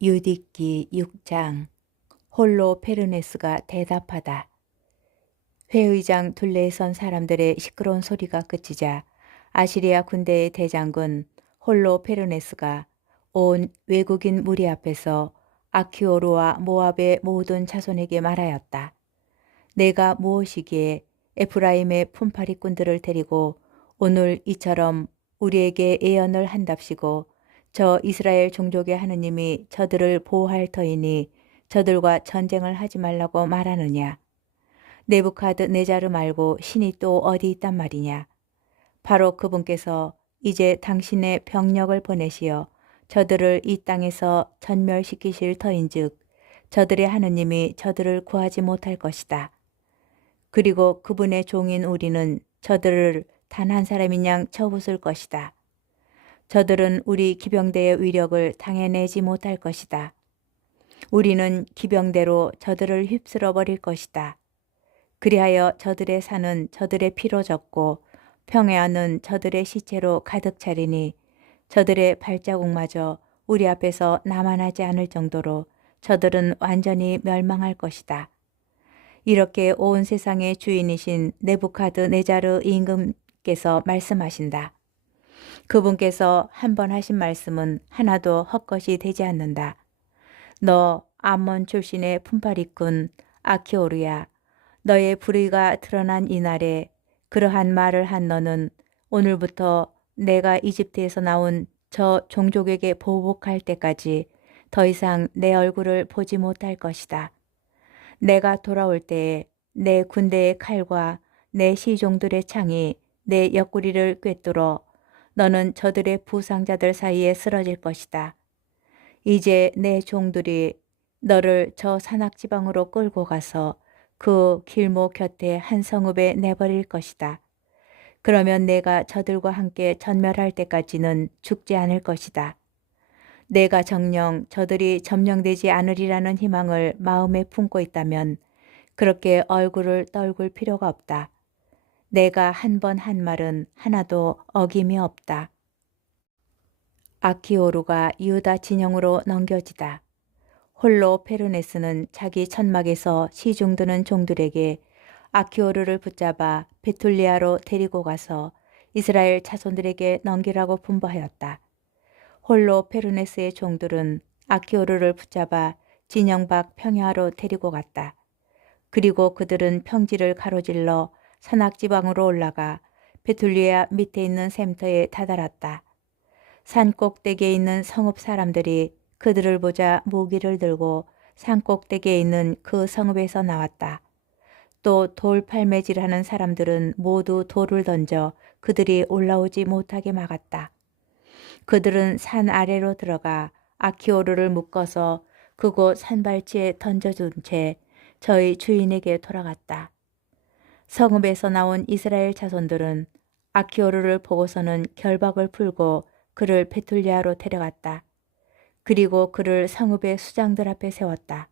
유디기 6장. 홀로 페르네스가 대답하다. 회의장 둘레에 선 사람들의 시끄러운 소리가 그치자 아시리아 군대의 대장군 홀로 페르네스가 온 외국인 무리 앞에서 아키오르와 모압의 모든 자손에게 말하였다. 내가 무엇이기에 에프라임의 품팔이꾼들을 데리고 오늘 이처럼 우리에게 예언을 한답시고 저 이스라엘 종족의 하느님이 저들을 보호할 터이니 저들과 전쟁을 하지 말라고 말하느냐. 네부카드네자르 말고 신이 또 어디 있단 말이냐. 바로 그분께서 이제 당신의 병력을 보내시어 저들을 이 땅에서 전멸시키실 터인즉 저들의 하느님이 저들을 구하지 못할 것이다. 그리고 그분의 종인 우리는 저들을 단 한 사람인 양 쳐부술 것이다. 저들은 우리 기병대의 위력을 당해내지 못할 것이다. 우리는 기병대로 저들을 휩쓸어 버릴 것이다. 그리하여 저들의 산은 저들의 피로 젖고 평야는 저들의 시체로 가득 차리니 저들의 발자국마저 우리 앞에서 남아나지 않을 정도로 저들은 완전히 멸망할 것이다. 이렇게 온 세상의 주인이신 네부카드네자르 임금께서 말씀하신다. 그분께서 한 번 하신 말씀은 하나도 헛것이 되지 않는다. 너 암몬 출신의 품팔이꾼 아키오르야, 너의 불의가 드러난 이날에 그러한 말을 한 너는 오늘부터 내가 이집트에서 나온 저 종족에게 보복할 때까지 더 이상 내 얼굴을 보지 못할 것이다. 내가 돌아올 때에 내 군대의 칼과 내 시종들의 창이 내 옆구리를 꿰뚫어 너는 저들의 부상자들 사이에 쓰러질 것이다. 이제 내 종들이 너를 저 산악지방으로 끌고 가서 그 길목 곁에 한 성읍에 내버릴 것이다. 그러면 내가 저들과 함께 전멸할 때까지는 죽지 않을 것이다. 내가 정녕 저들이 점령되지 않으리라는 희망을 마음에 품고 있다면 그렇게 얼굴을 떨굴 필요가 없다. 내가 한 번 한 말은 하나도 어김이 없다. 아키오르가 유다 진영으로 넘겨지다. 홀로 페르네스는 자기 천막에서 시중드는 종들에게 아키오르를 붙잡아 베툴리아로 데리고 가서 이스라엘 자손들에게 넘기라고 분부하였다. 홀로 페르네스의 종들은 아키오르를 붙잡아 진영 밖 평야로 데리고 갔다. 그리고 그들은 평지를 가로질러 산악지방으로 올라가 베툴리아 밑에 있는 샘터에 다다랐다. 산 꼭대기에 있는 성읍 사람들이 그들을 보자 무기를 들고 산 꼭대기에 있는 그 성읍에서 나왔다. 또 돌팔매질하는 사람들은 모두 돌을 던져 그들이 올라오지 못하게 막았다. 그들은 산 아래로 들어가 아키오르를 묶어서 그곳 산발치에 던져둔 채 저희 주인에게 돌아갔다. 성읍에서 나온 이스라엘 자손들은 아키오르를 보고서는 결박을 풀고 그를 베툴리아로 데려갔다. 그리고 그를 성읍의 수장들 앞에 세웠다.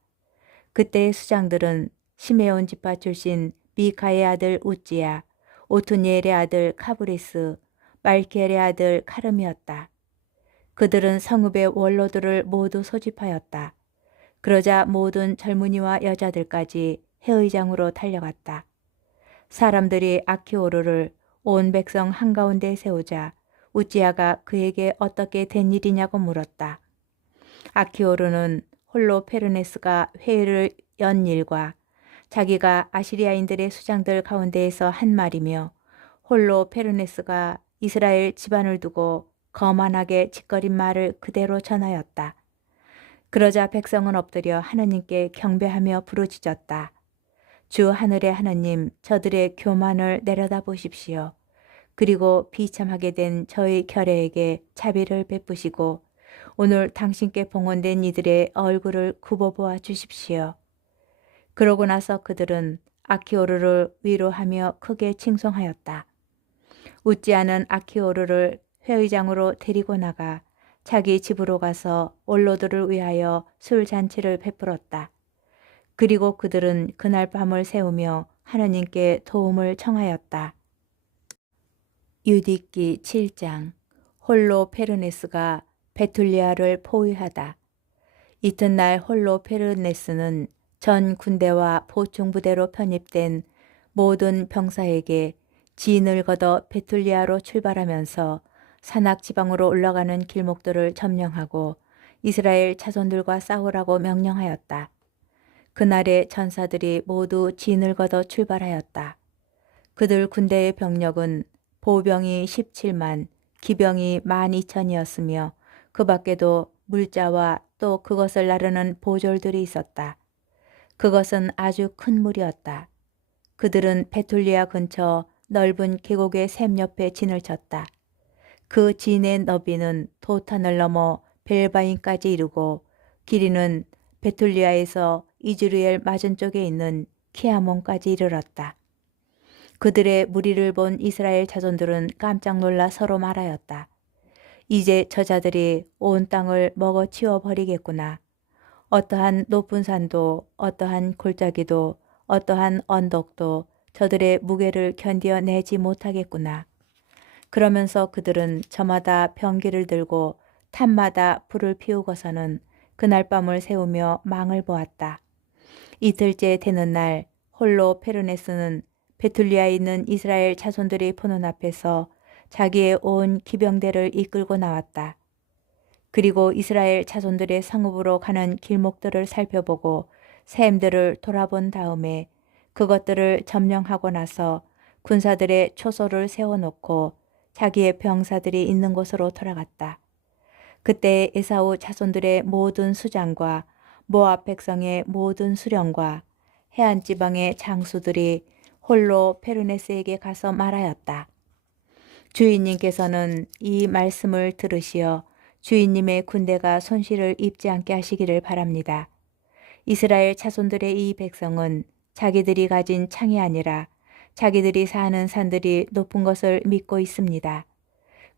그때의 수장들은 시메온 지파 출신 미카의 아들 우찌야, 오투니엘의 아들 카브리스, 말키엘의 아들 카름이었다. 그들은 성읍의 원로들을 모두 소집하였다. 그러자 모든 젊은이와 여자들까지 회의장으로 달려갔다. 사람들이 아키오르를 온 백성 한가운데 세우자 우찌야가 그에게 어떻게 된 일이냐고 물었다. 아키오르는 홀로 페르네스가 회의를 연 일과 자기가 아시리아인들의 수장들 가운데에서 한 말이며 홀로 페르네스가 이스라엘 집안을 두고 거만하게 짓거린 말을 그대로 전하였다. 그러자 백성은 엎드려 하느님께 경배하며 부르짖었다. 주 하늘의 하느님, 저들의 교만을 내려다 보십시오. 그리고 비참하게 된 저희 결례에게 자비를 베푸시고 오늘 당신께 봉헌된 이들의 얼굴을 굽어보아 주십시오. 그러고 나서 그들은 아키오르를 위로하며 크게 칭송하였다. 우찌아는 아키오르를 회의장으로 데리고 나가 자기 집으로 가서 원로들을 위하여 술잔치를 베풀었다. 그리고 그들은 그날 밤을 새우며 하느님께 도움을 청하였다. 유디기 7장. 홀로 페르네스가 베툴리아를 포위하다. 이튿날 홀로페르네스는 전 군대와 보충부대로 편입된 모든 병사에게 진을 걷어 베툴리아로 출발하면서 산악 지방으로 올라가는 길목들을 점령하고 이스라엘 자손들과 싸우라고 명령하였다. 그날의 전사들이 모두 진을 걷어 출발하였다. 그들 군대의 병력은 보병이 17만, 기병이 12,000이었으며 그 밖에도 물자와 또 그것을 나르는 보졸들이 있었다. 그것은 아주 큰 무리였다. 그들은 베툴리아 근처 넓은 계곡의 샘 옆에 진을 쳤다. 그 진의 너비는 도탄을 넘어 벨바인까지 이르고 길이는 베툴리아에서 이즈르엘 맞은쪽에 있는 키아몬까지 이르렀다. 그들의 무리를 본 이스라엘 자손들은 깜짝 놀라 서로 말하였다. 이제 저자들이 온 땅을 먹어치워 버리겠구나. 어떠한 높은 산도 어떠한 골짜기도 어떠한 언덕도 저들의 무게를 견디어 내지 못하겠구나. 그러면서 그들은 저마다 병기를 들고 탑마다 불을 피우고서는 그날 밤을 새우며 망을 보았다. 이틀째 되는 날 홀로 페르네스는 베툴리아에 있는 이스라엘 자손들이 보는 앞에서 자기의 온 기병대를 이끌고 나왔다. 그리고 이스라엘 자손들의 성읍으로 가는 길목들을 살펴보고 샘들을 돌아본 다음에 그것들을 점령하고 나서 군사들의 초소를 세워놓고 자기의 병사들이 있는 곳으로 돌아갔다. 그때 에사우 자손들의 모든 수장과 모압 백성의 모든 수령과 해안 지방의 장수들이 홀로 페르네스에게 가서 말하였다. 주인님께서는 이 말씀을 들으시어 주인님의 군대가 손실을 입지 않게 하시기를 바랍니다. 이스라엘 자손들의 이 백성은 자기들이 가진 창이 아니라 자기들이 사는 산들이 높은 것을 믿고 있습니다.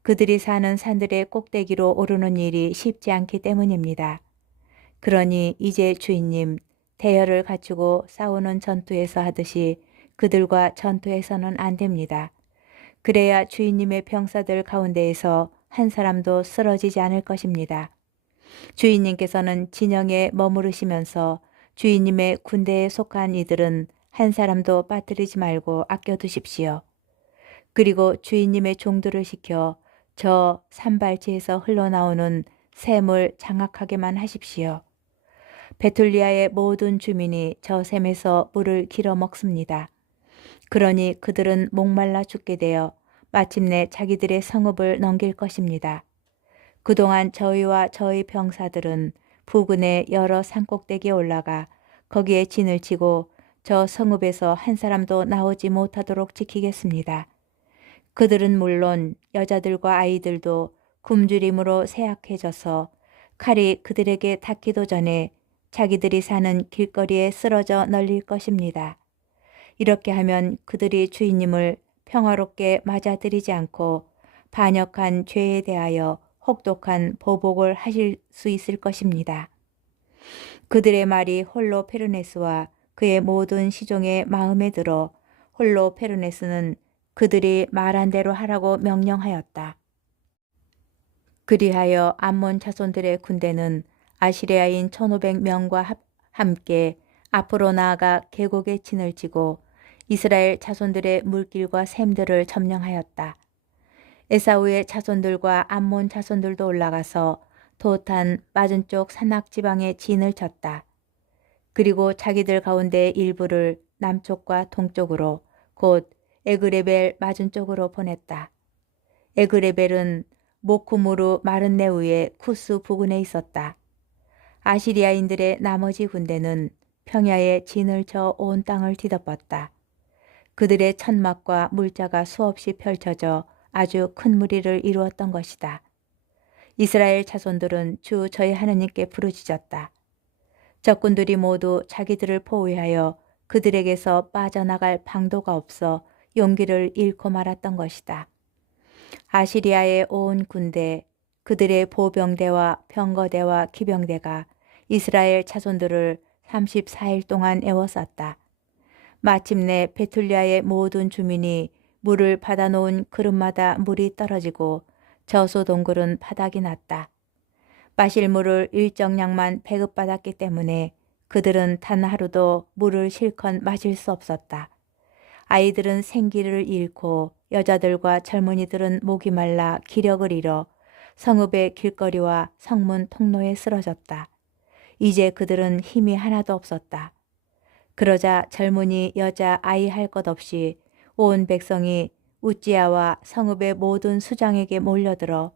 그들이 사는 산들의 꼭대기로 오르는 일이 쉽지 않기 때문입니다. 그러니 이제 주인님, 대열을 갖추고 싸우는 전투에서 하듯이 그들과 전투해서는 안 됩니다. 그래야 주인님의 병사들 가운데에서 한 사람도 쓰러지지 않을 것입니다. 주인님께서는 진영에 머무르시면서 주인님의 군대에 속한 이들은 한 사람도 빠뜨리지 말고 아껴두십시오. 그리고 주인님의 종들을 시켜 저 산발치에서 흘러나오는 샘을 장악하게만 하십시오. 베툴리아의 모든 주민이 저 샘에서 물을 길어 먹습니다. 그러니 그들은 목말라 죽게 되어 마침내 자기들의 성읍을 넘길 것입니다. 그동안 저희와 저희 병사들은 부근의 여러 산꼭대기에 올라가 거기에 진을 치고 저 성읍에서 한 사람도 나오지 못하도록 지키겠습니다. 그들은 물론 여자들과 아이들도 굶주림으로 쇠약해져서 칼이 그들에게 닿기도 전에 자기들이 사는 길거리에 쓰러져 널릴 것입니다. 이렇게 하면 그들이 주인님을 평화롭게 맞아들이지 않고 반역한 죄에 대하여 혹독한 보복을 하실 수 있을 것입니다. 그들의 말이 홀로 페르네스와 그의 모든 시종의 마음에 들어 홀로 페르네스는 그들이 말한 대로 하라고 명령하였다. 그리하여 암몬 자손들의 군대는 아시리아인 1,500명과 함께 앞으로 나아가 계곡에 진을 치고 이스라엘 자손들의 물길과 샘들을 점령하였다. 에사우의 자손들과 암몬 자손들도 올라가서 도탄 맞은쪽 산악지방에 진을 쳤다. 그리고 자기들 가운데 일부를 남쪽과 동쪽으로 곧 에그레벨 맞은쪽으로 보냈다. 에그레벨은 모쿠무르 마른네우의 쿠스 부근에 있었다. 아시리아인들의 나머지 군대는 평야에 진을 쳐 온 땅을 뒤덮었다. 그들의 천막과 물자가 수없이 펼쳐져 아주 큰 무리를 이루었던 것이다. 이스라엘 자손들은 주 저희 하느님께 부르짖었다. 적군들이 모두 자기들을 포위하여 그들에게서 빠져나갈 방도가 없어 용기를 잃고 말았던 것이다. 아시리아의 온 군대, 그들의 보병대와 병거대와 기병대가 이스라엘 자손들을 34일 동안 애워쌌다. 마침내 베툴리아의 모든 주민이 물을 받아놓은 그릇마다 물이 떨어지고 저수 동굴은 바닥이 났다. 마실 물을 일정량만 배급받았기 때문에 그들은 단 하루도 물을 실컷 마실 수 없었다. 아이들은 생기를 잃고 여자들과 젊은이들은 목이 말라 기력을 잃어 성읍의 길거리와 성문 통로에 쓰러졌다. 이제 그들은 힘이 하나도 없었다. 그러자 젊은이, 여자, 아이 할 것 없이 온 백성이 우찌야와 성읍의 모든 수장에게 몰려들어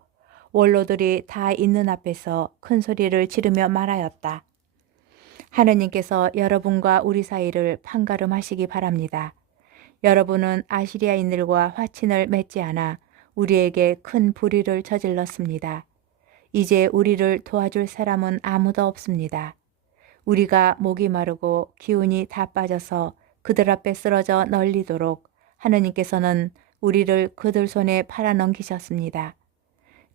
원로들이 다 있는 앞에서 큰 소리를 지르며 말하였다. 하느님께서 여러분과 우리 사이를 판가름하시기 바랍니다. 여러분은 아시리아인들과 화친을 맺지 않아 우리에게 큰 불의를 저질렀습니다. 이제 우리를 도와줄 사람은 아무도 없습니다. 우리가 목이 마르고 기운이 다 빠져서 그들 앞에 쓰러져 널리도록 하느님께서는 우리를 그들 손에 팔아넘기셨습니다.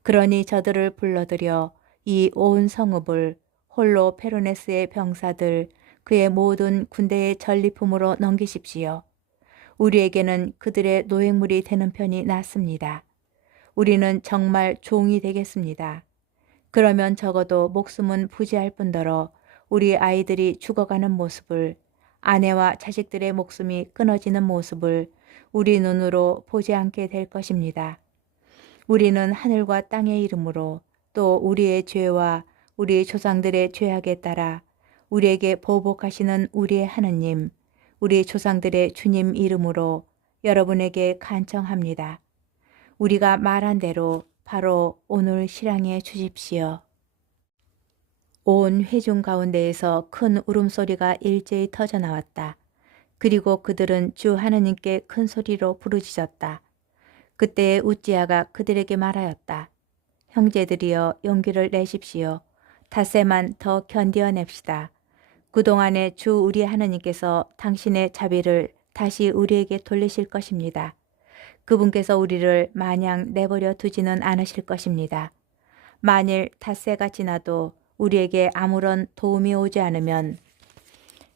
그러니 저들을 불러들여 이 온 성읍을 홀로 페르네스의 병사들 그의 모든 군대의 전리품으로 넘기십시오. 우리에게는 그들의 노획물이 되는 편이 낫습니다. 우리는 정말 종이 되겠습니다. 그러면 적어도 목숨은 부지할 뿐더러 우리 아이들이 죽어가는 모습을, 아내와 자식들의 목숨이 끊어지는 모습을 우리 눈으로 보지 않게 될 것입니다. 우리는 하늘과 땅의 이름으로 또 우리의 죄와 우리 조상들의 죄악에 따라 우리에게 보복하시는 우리의 하느님, 우리 조상들의 주님 이름으로 여러분에게 간청합니다. 우리가 말한 대로 바로 오늘 실행해 주십시오. 온 회중 가운데에서 큰 울음소리가 일제히 터져나왔다. 그리고 그들은 주 하느님께 큰 소리로 부르짖었다. 그때 우찌야가 그들에게 말하였다. 형제들이여 용기를 내십시오. 닷새만 더 견디어냅시다. 그동안에 주 우리 하느님께서 당신의 자비를 다시 우리에게 돌리실 것입니다. 그분께서 우리를 마냥 내버려 두지는 않으실 것입니다. 만일 닷새가 지나도 우리에게 아무런 도움이 오지 않으면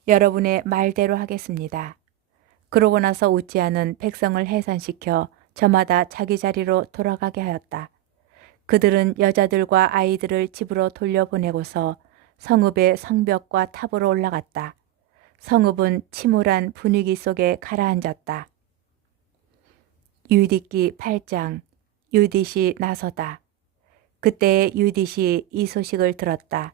여러분의 말대로 하겠습니다. 그러고 나서 우찌야는 백성을 해산시켜 저마다 자기 자리로 돌아가게 하였다. 그들은 여자들과 아이들을 집으로 돌려보내고서 성읍의 성벽과 탑으로 올라갔다. 성읍은 침울한 분위기 속에 가라앉았다. 유디기 8장 유딧이 나서다. 그때 유딧이 이 소식을 들었다.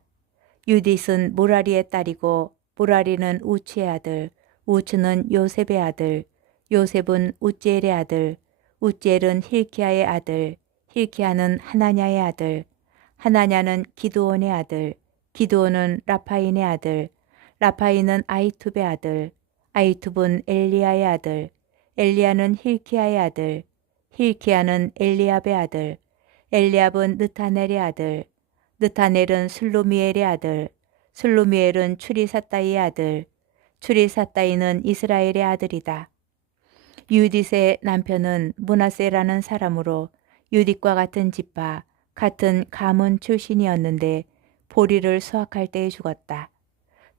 유딧은 무라리의 딸이고 무라리는 우츠의 아들, 우츠는 요셉의 아들, 요셉은 우찌엘의 아들, 우찌엘은 힐키야의 아들, 힐키야는 하나냐의 아들, 하나냐는 기드온의 아들, 기드온은 라파인의 아들, 라파인은 아이투브의 아들, 아이투브는 엘리야의 아들, 엘리야는 힐키야의 아들, 힐키야는 엘리압의 아들, 엘리압은 느타넬의 아들, 느타넬은 슬루미엘의 아들, 슬루미엘은 추리사따이의 아들, 추리사따이는 이스라엘의 아들이다. 유딧의 남편은 므낫세라는 사람으로 유딧과 같은 집파, 같은 가문 출신이었는데 보리를 수확할 때에 죽었다.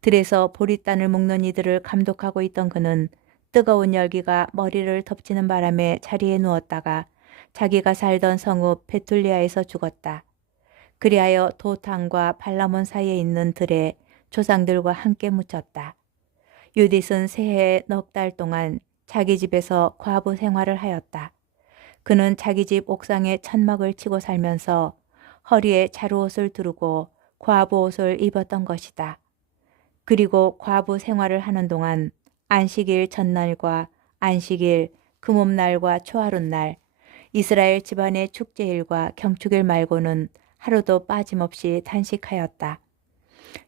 들에서 보리단을 묶는 이들을 감독하고 있던 그는 뜨거운 열기가 머리를 덮치는 바람에 자리에 누웠다가 자기가 살던 성읍 베툴리아에서 죽었다. 그리하여 도탄과 발라몬 사이에 있는 들에 조상들과 함께 묻혔다. 유딧은 새해 넉 달 동안 자기 집에서 과부 생활을 하였다. 그는 자기 집 옥상에 천막을 치고 살면서 허리에 자루옷을 두르고 과부 옷을 입었던 것이다. 그리고 과부 생활을 하는 동안 안식일 전날과 안식일, 금음날과 초하룻날, 이스라엘 집안의 축제일과 경축일 말고는 하루도 빠짐없이 단식하였다.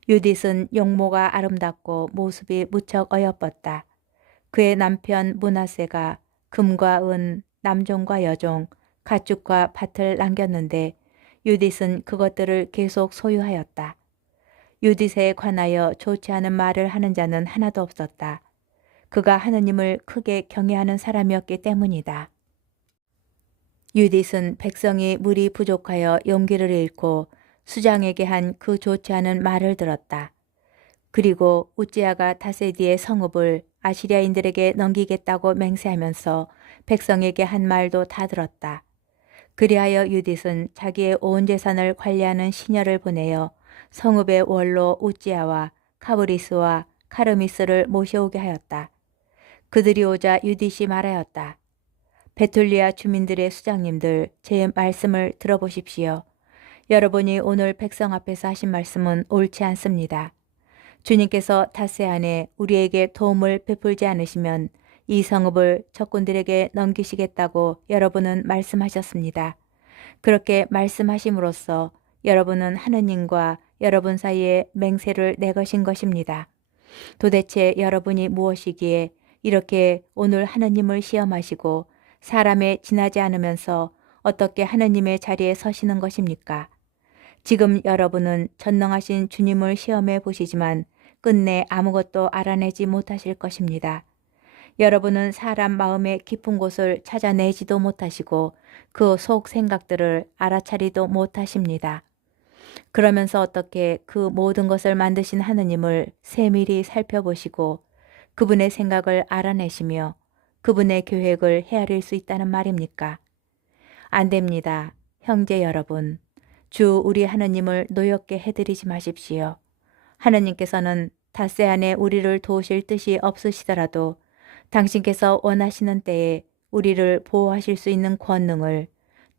유딧은 용모가 아름답고 모습이 무척 어여뻤다. 그의 남편 므낫세가 금과 은, 남종과 여종, 가축과 밭을 남겼는데 유딧은 그것들을 계속 소유하였다. 유딧에 관하여 좋지 않은 말을 하는 자는 하나도 없었다. 그가 하느님을 크게 경외하는 사람이었기 때문이다. 유딧은 백성이 물이 부족하여 용기를 잃고 수장에게 한 그 좋지 않은 말을 들었다. 그리고 우찌야가 다세디의 성읍을 아시리아인들에게 넘기겠다고 맹세하면서 백성에게 한 말도 다 들었다. 그리하여 유딧은 자기의 온 재산을 관리하는 시녀를 보내어 성읍의 원로 우찌야와 카브리스와 카르미스를 모셔오게 하였다. 그들이 오자 유딧이 말하였다. 베툴리아 주민들의 수장님들, 제 말씀을 들어보십시오. 여러분이 오늘 백성 앞에서 하신 말씀은 옳지 않습니다. 주님께서 닷새 안에 우리에게 도움을 베풀지 않으시면 이 성읍을 적군들에게 넘기시겠다고 여러분은 말씀하셨습니다. 그렇게 말씀하심으로써 여러분은 하느님과 여러분 사이에 맹세를 내거신 것입니다. 도대체 여러분이 무엇이기에 이렇게 오늘 하느님을 시험하시고 사람에 지나지 않으면서 어떻게 하느님의 자리에 서시는 것입니까? 지금 여러분은 전능하신 주님을 시험해 보시지만 끝내 아무것도 알아내지 못하실 것입니다. 여러분은 사람 마음의 깊은 곳을 찾아내지도 못하시고 그 속 생각들을 알아차리도 못하십니다. 그러면서 어떻게 그 모든 것을 만드신 하느님을 세밀히 살펴보시고 그분의 생각을 알아내시며 그분의 계획을 헤아릴 수 있다는 말입니까? 안 됩니다. 형제 여러분, 주 우리 하느님을 노엽게 해드리지 마십시오. 하느님께서는 닷새 안에 우리를 도우실 뜻이 없으시더라도 당신께서 원하시는 때에 우리를 보호하실 수 있는 권능을,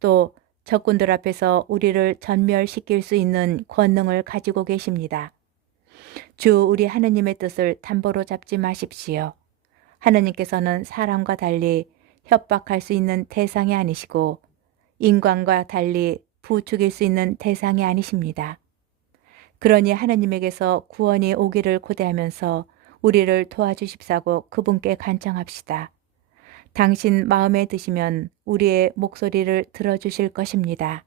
또 적군들 앞에서 우리를 전멸시킬 수 있는 권능을 가지고 계십니다. 주 우리 하느님의 뜻을 담보로 잡지 마십시오. 하느님께서는 사람과 달리 협박할 수 있는 대상이 아니시고 인간과 달리 부추길 수 있는 대상이 아니십니다. 그러니 하느님에게서 구원이 오기를 고대하면서 우리를 도와주십사고 그분께 간청합시다. 당신 마음에 드시면 우리의 목소리를 들어주실 것입니다.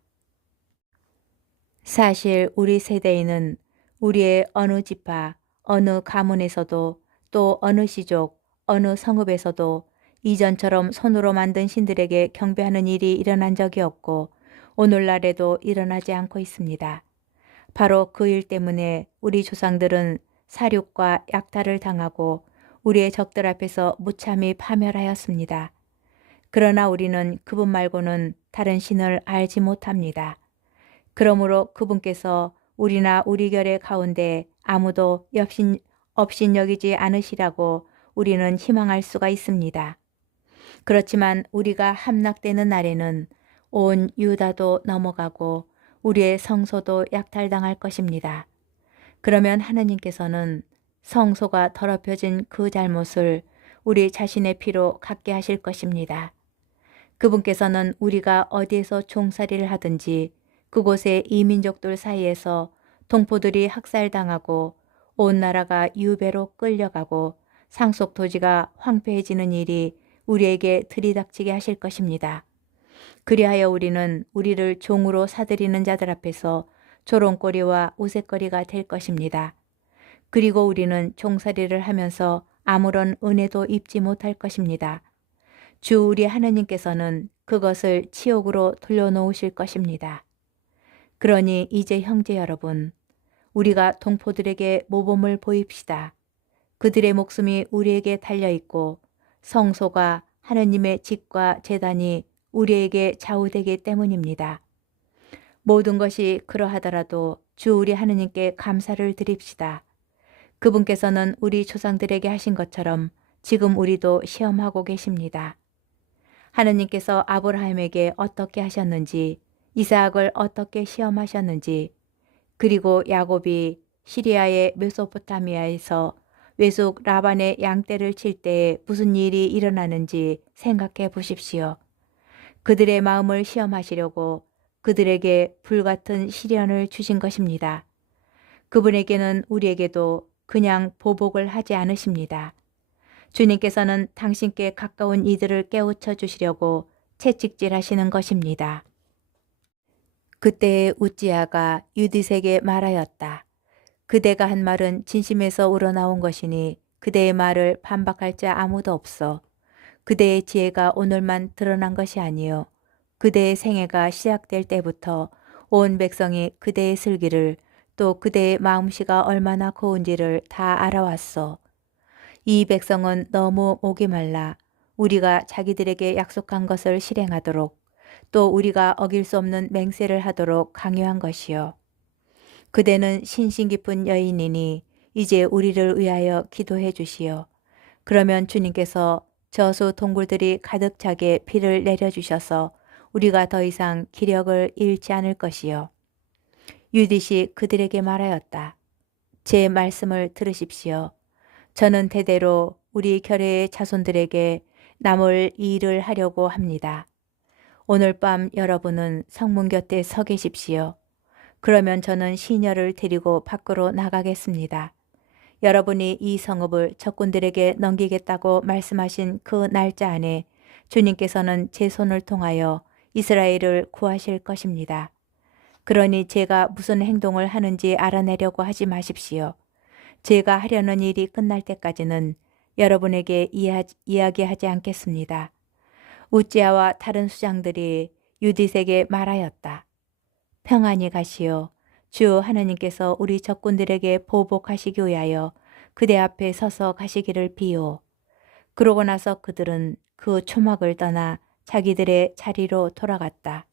사실 우리 세대에는 우리의 어느 지파, 어느 가문에서도 또 어느 시족, 어느 성읍에서도 이전처럼 손으로 만든 신들에게 경배하는 일이 일어난 적이 없고 오늘날에도 일어나지 않고 있습니다. 바로 그 일 때문에 우리 조상들은 사륙과 약탈을 당하고 우리의 적들 앞에서 무참히 파멸하였습니다. 그러나 우리는 그분 말고는 다른 신을 알지 못합니다. 그러므로 그분께서 우리나 우리 결의 가운데 아무도 업신여기지 않으시라고 우리는 희망할 수가 있습니다. 그렇지만 우리가 함락되는 날에는 온 유다도 넘어가고 우리의 성소도 약탈당할 것입니다. 그러면 하느님께서는 성소가 더럽혀진 그 잘못을 우리 자신의 피로 갚게 하실 것입니다. 그분께서는 우리가 어디에서 종살이를 하든지 그곳의 이민족들 사이에서 동포들이 학살당하고 온 나라가 유배로 끌려가고 상속 토지가 황폐해지는 일이 우리에게 들이닥치게 하실 것입니다. 그리하여 우리는 우리를 종으로 사들이는 자들 앞에서 조롱거리와 우윳거리가 될 것입니다. 그리고 우리는 종살이를 하면서 아무런 은혜도 입지 못할 것입니다. 주 우리 하느님께서는 그것을 치욕으로 돌려놓으실 것입니다. 그러니 이제 형제 여러분, 우리가 동포들에게 모범을 보입시다. 그들의 목숨이 우리에게 달려있고 성소가 하느님의 집과 제단이 우리에게 좌우되기 때문입니다. 모든 것이 그러하더라도 주 우리 하느님께 감사를 드립시다. 그분께서는 우리 조상들에게 하신 것처럼 지금 우리도 시험하고 계십니다. 하느님께서 아브라함에게 어떻게 하셨는지, 이삭을 어떻게 시험하셨는지, 그리고 야곱이 시리아의 메소포타미아에서 외숙 라반의 양떼를 칠 때에 무슨 일이 일어나는지 생각해 보십시오. 그들의 마음을 시험하시려고 그들에게 불같은 시련을 주신 것입니다. 그분에게는 우리에게도 그냥 보복을 하지 않으십니다. 주님께서는 당신께 가까운 이들을 깨우쳐 주시려고 채찍질하시는 것입니다. 그때에 우찌야가 유딧에게 말하였다. 그대가 한 말은 진심에서 우러나온 것이니 그대의 말을 반박할 자 아무도 없어. 그대의 지혜가 오늘만 드러난 것이 아니요 그대의 생애가 시작될 때부터 온 백성이 그대의 슬기를 또 그대의 마음씨가 얼마나 고운지를 다 알아왔어. 이 백성은 너무 목이 말라 우리가 자기들에게 약속한 것을 실행하도록 또 우리가 어길 수 없는 맹세를 하도록 강요한 것이요. 그대는 신심 깊은 여인이니 이제 우리를 위하여 기도해 주시오. 그러면 주님께서 저수 동굴들이 가득 차게 비를 내려주셔서 우리가 더 이상 기력을 잃지 않을 것이요. 유딧이 그들에게 말하였다. 제 말씀을 들으십시오. 저는 대대로 우리 결례의 자손들에게 남을 이 일을 하려고 합니다. 오늘 밤 여러분은 성문 곁에 서 계십시오. 그러면 저는 시녀를 데리고 밖으로 나가겠습니다. 여러분이 이 성읍을 적군들에게 넘기겠다고 말씀하신 그 날짜 안에 주님께서는 제 손을 통하여 이스라엘을 구하실 것입니다. 그러니 제가 무슨 행동을 하는지 알아내려고 하지 마십시오. 제가 하려는 일이 끝날 때까지는 여러분에게 이야기하지 않겠습니다. 우찌아와 다른 수장들이 유딧에게 말하였다. 평안히 가시오. 주 하나님께서 우리 적군들에게 보복하시기 위하여 그대 앞에 서서 가시기를 비오. 그러고 나서 그들은 그 초막을 떠나 자기들의 자리로 돌아갔다.